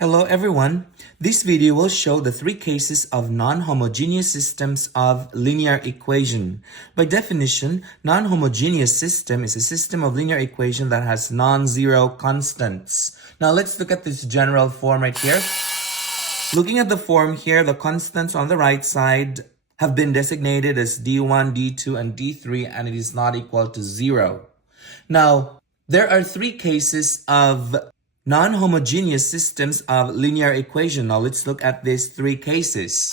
Hello everyone. This video will show the three cases of non-homogeneous systems of linear equation. By definition, non-homogeneous system is a system of linear equation that has non-zero constants. Now let's look at this general form right here. Looking at the form here, the constants on the right side have been designated as D1, D2, and D3, and it is not equal to 0. Now, there are three cases of non-homogeneous systems of linear equation. Now let's look at these three cases.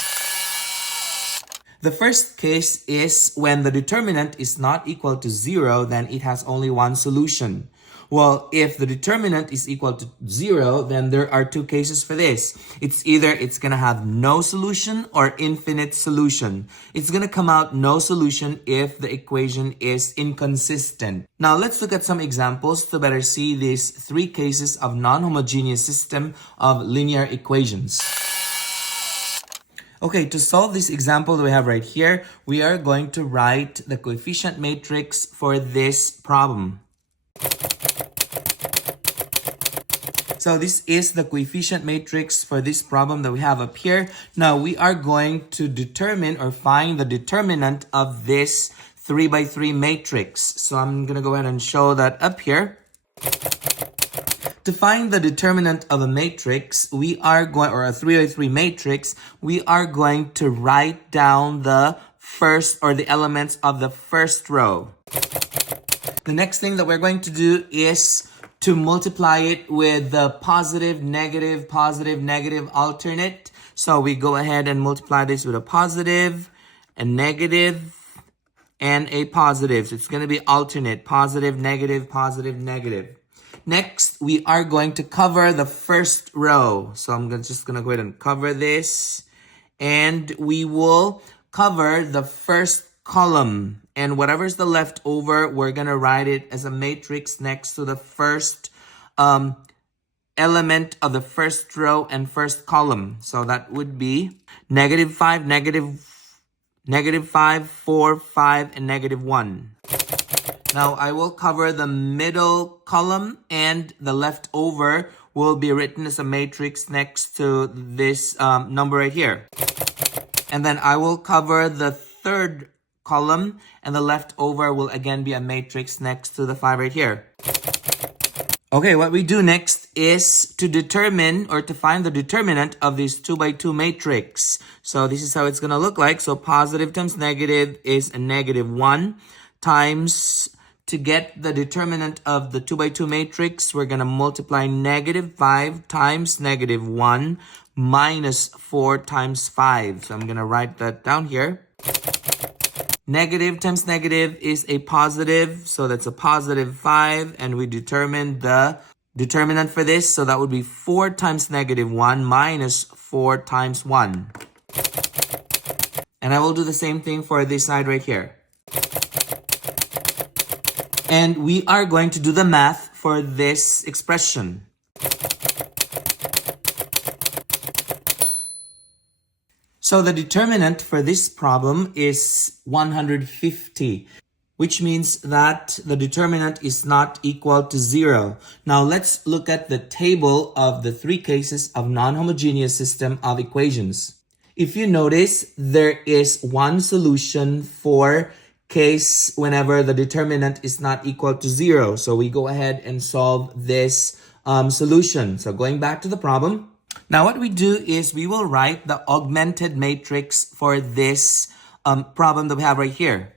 The first case is when the determinant is not equal to 0, then it has only one solution. Well, if the determinant is equal to 0, then there are two cases for this. It's either it's going to have no solution or infinite solution. It's going to come out no solution if the equation is inconsistent. Now, let's look at some examples to better see these three cases of non-homogeneous system of linear equations. Okay, to solve this example that we have right here, we are going to write the coefficient matrix for this problem. So this is the coefficient matrix for this problem that we have up here. Now we are going to determine or find the determinant of this 3 by 3 matrix. So I'm going to go ahead and show that up here. To find the determinant of a matrix, we are going, or a 3 by 3 matrix, we are going to write down the first or the elements of the first row. The next thing that we're going to do is to multiply it with the positive, negative alternate. So we go ahead and multiply this with a positive, a negative, and a positive. So it's going to be alternate, positive, negative, positive, negative. Next, we are going to cover the first row. So I'm just going to go ahead and cover this. And we will cover the first column. And whatever's the leftover, we're going to write it as a matrix next to the first element of the first row and first column. So that would be negative 5, negative 5, 4, 5, and negative 1. Now I will cover the middle column, and the leftover will be written as a matrix next to this number right here. And then I will cover the third column, and the leftover will again be a matrix next to the 5 right here. Okay, what we do next is to determine or to find the determinant of this 2 by 2 matrix. So this is how it's going to look like. So positive times negative is a negative 1 times, to get the determinant of the 2 by 2 matrix, we're going to multiply negative 5 times negative 1 minus 4 times 5. So I'm going to write that down here. Negative times negative is a positive, so that's a positive 5, and we determined the determinant for this, so that would be 4 times negative 1 minus 4 times 1. And I will do the same thing for this side right here. And we are going to do the math for this expression. So the determinant for this problem is 150, which means that the determinant is not equal to 0. Now let's look at the table of the three cases of non-homogeneous system of equations. If you notice, there is one solution for case whenever the determinant is not equal to 0. So we go ahead and solve this solution. So going back to the problem. Now what we do is we will write the augmented matrix for this problem that we have right here.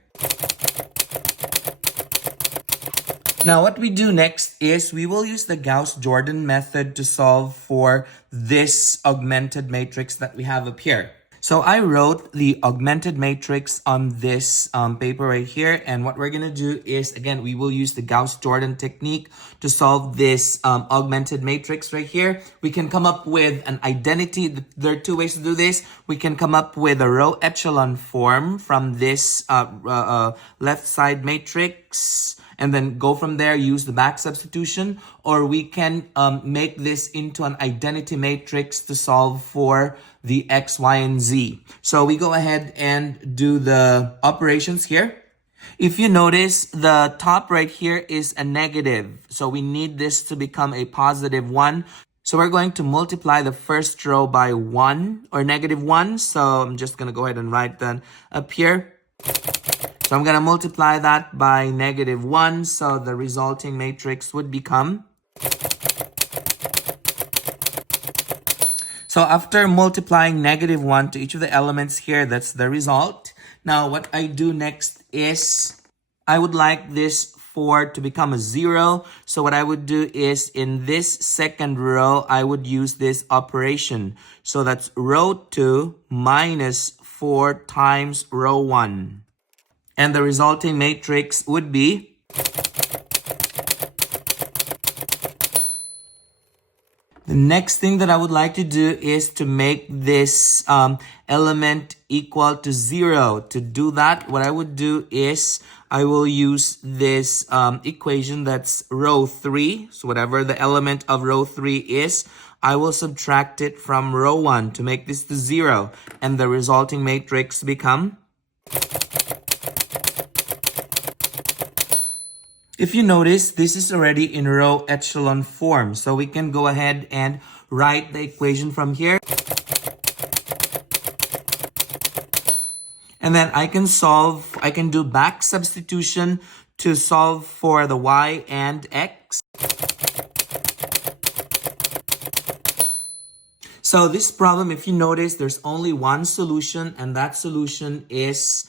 Now what we do next is we will use the Gauss-Jordan method to solve for this augmented matrix that we have up here. So I wrote the augmented matrix on this paper right here. And what we're going to do is, again, we will use the Gauss-Jordan technique to solve this augmented matrix right here. We can come up with an identity. There are two ways to do this. We can come up with a row echelon form from this left side matrix, and then go from there, use the back substitution. Or we can make this into an identity matrix to solve for the x, y, and z. So we go ahead and do the operations here. If you notice, the top right here is a negative. So we need this to become a positive 1. So we're going to multiply the first row by 1 or negative 1. So I'm just going to go ahead and write that up here. So I'm going to multiply that by negative 1. So the resulting matrix would become. So after multiplying negative 1 to each of the elements here, that's the result. Now what I do next is I would like this 4 to become a 0. So what I would do is in this second row, I would use this operation. So that's row 2 minus 4 times row 1. And the resulting matrix would be. The next thing that I would like to do is to make this element equal to 0. To do that, what I would do is I will use this equation that's row 3. So whatever the element of row 3 is, I will subtract it from row 1 to make this to 0. And the resulting matrix become. If you notice, this is already in row echelon form. So we can go ahead and write the equation from here. And then I can do back substitution to solve for the y and x. So this problem, if you notice, there's only one solution, and that solution is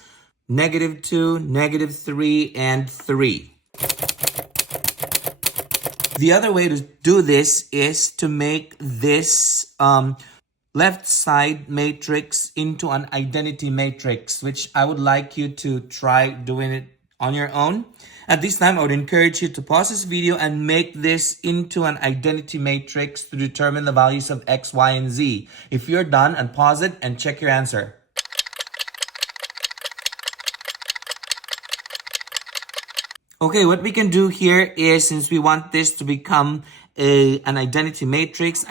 -2, -3, and 3. The other way to do this is to make this left side matrix into an identity matrix, which I would like you to try doing it on your own. At this time, I would encourage you to pause this video and make this into an identity matrix to determine the values of x, y, and z. If you're done, unpause it and check your answer. Okay, what we can do here is, since we want this to become an identity matrix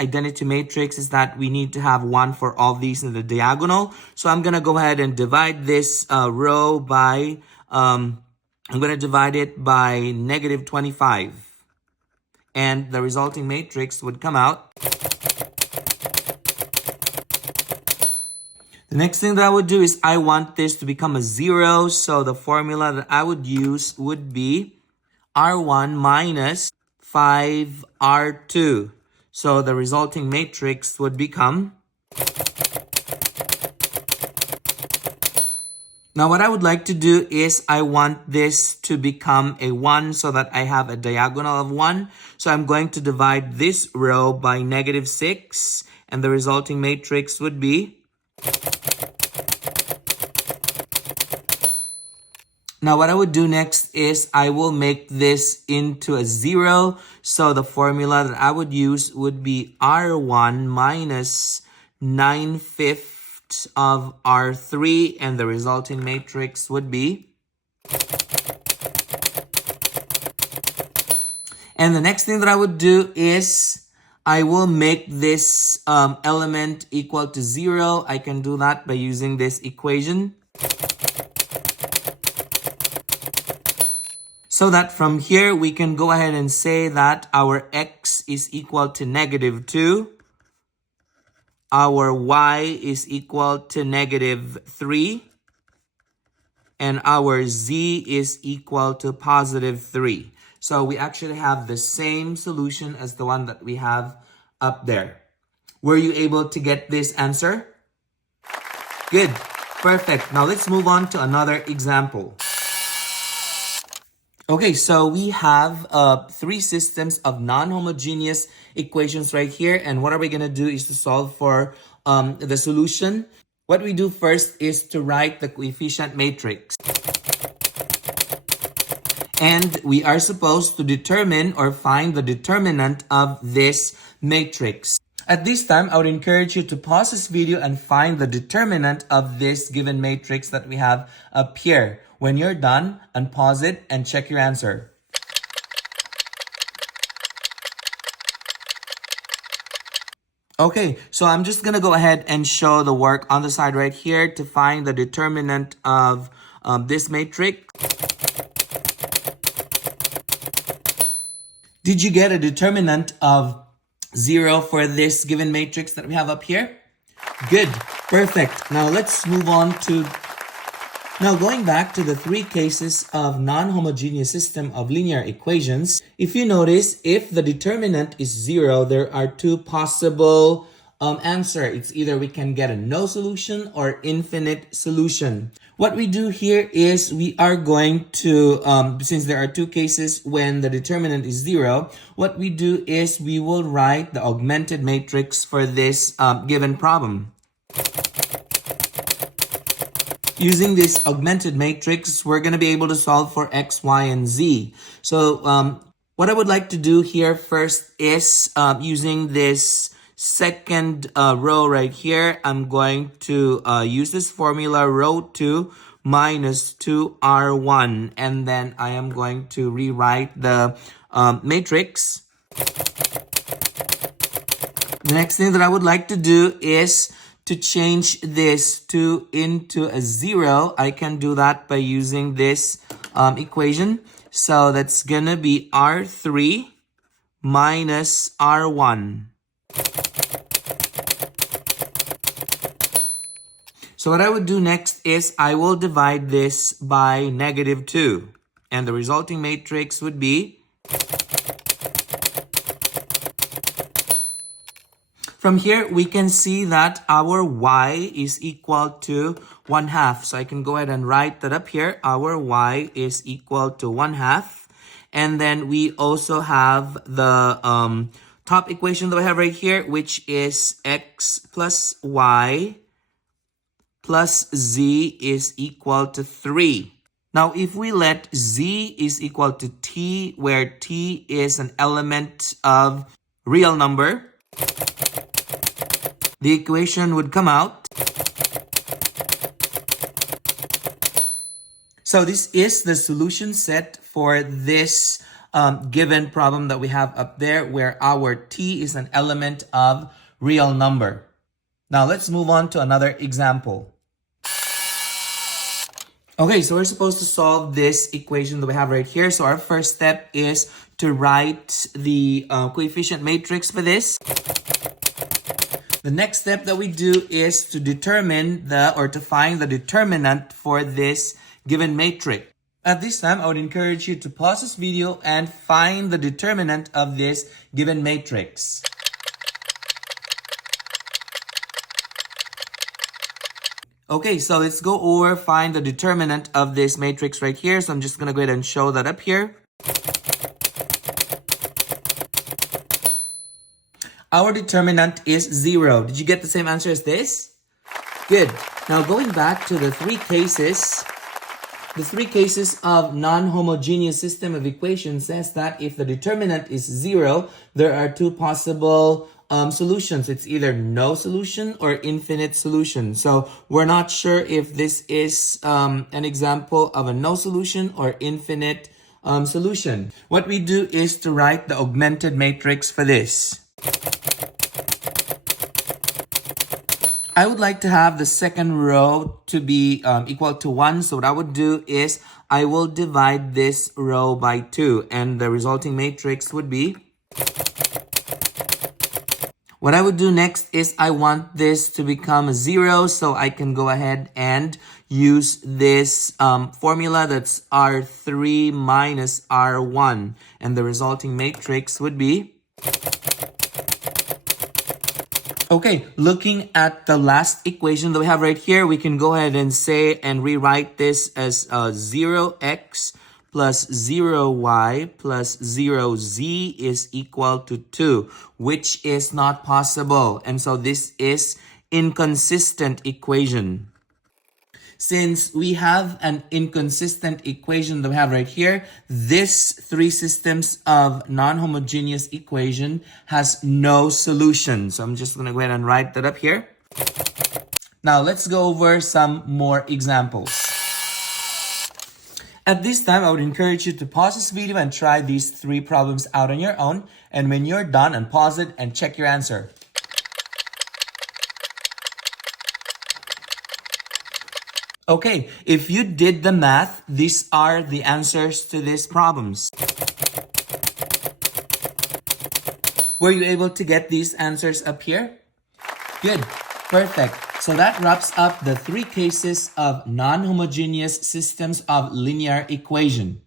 is that we need to have 1 for all of these in the diagonal. So I'm going to go ahead and divide this row by, I'm going to divide it by -25. And the resulting matrix would come out. The next thing that I would do is I want this to become a 0. So the formula that I would use would be R1 minus 5R2. So the resulting matrix would become. Now what I would like to do is I want this to become a 1 so that I have a diagonal of 1. So I'm going to divide this row by -6, and the resulting matrix would be. Now what I would do next is I will make this into a 0. So the formula that I would use would be R1 minus 9/5 of R3, and the resulting matrix would be. And the next thing that I would do is I will make this element equal to 0. I can do that by using this equation. So that from here, we can go ahead and say that our x is equal to -2. Our y is equal to -3. And our z is equal to +3. So we actually have the same solution as the one that we have up there. Were you able to get this answer? Good. Perfect. Now let's move on to another example. Okay, so we have 3 systems of non-homogeneous equations right here. And what are we going to do is to solve for the solution. What we do first is to write the coefficient matrix. And we are supposed to determine or find the determinant of this matrix. At this time, I would encourage you to pause this video and find the determinant of this given matrix that we have up here. When you're done, unpause it and check your answer. Okay, so I'm just going to go ahead and show the work on the side right here to find the determinant of this matrix. Did you get a determinant of 0 for this given matrix that we have up here? Good, perfect. Now let's move on to, now going back to the three cases of non-homogeneous system of linear equations. If you notice, if the determinant is 0, there are two possible answer. It's either we can get a no solution or infinite solution. What we do here is we are going to, since there are two cases when the determinant is 0, what we do is we will write the augmented matrix for this given problem. Using this augmented matrix, we're going to be able to solve for x, y, and z. So what I would like to do here first is using this second row right here, I'm going to use this formula, row 2 minus 2r1, and then I am going to rewrite the matrix. The next thing that I would like to do is to change this 2 into a 0. I can do that by using this equation. So that's gonna be r3 minus r1. So what I would do next is I will divide this by -2. And the resulting matrix would be, from here, we can see that our y is equal to 1/2. So I can go ahead and write that up here. Our y is equal to 1/2. And then we also have the top equation that we have right here, which is x plus y plus z is equal to 3. Now, if we let z is equal to t, where t is an element of real number, the equation would come out. So this is the solution set for this given problem that we have up there, where our t is an element of real number. Now let's move on to another example. Okay, so we're supposed to solve this equation that we have right here. So our first step is to write the coefficient matrix for this. The next step that we do is to determine to find the determinant for this given matrix. At this time, I would encourage you to pause this video and find the determinant of this given matrix. Okay, so let's go over find the determinant of this matrix right here. So I'm just going to go ahead and show that up here. Our determinant is 0. Did you get the same answer as this? Good. Now going back to the three cases of non-homogeneous system of equations says that if the determinant is 0, there are two possible solutions. It's either no solution or infinite solution. So we're not sure if this is an example of a no solution or infinite solution. What we do is to write the augmented matrix for this. I would like to have the second row to be equal to 1. So what I would do is I will divide this row by 2. And the resulting matrix would be, what I would do next is I want this to become a 0. So I can go ahead and use this formula that's R3 minus R1. And the resulting matrix would be, okay, looking at the last equation that we have right here, we can go ahead and say and rewrite this as 0x plus 0y plus 0z is equal to 2, which is not possible. And so this is inconsistent equation. Since we have an inconsistent equation that we have right here, this three systems of non-homogeneous equation has no solution. So I'm just going to go ahead and write that up here. Now let's go over some more examples. At this time, I would encourage you to pause this video and try these three problems out on your own. And when you're done, unpause it and check your answer. Okay, if you did the math, these are the answers to these problems. Were you able to get these answers up here? Good. Perfect. So that wraps up the 3 cases of non-homogeneous systems of linear equation.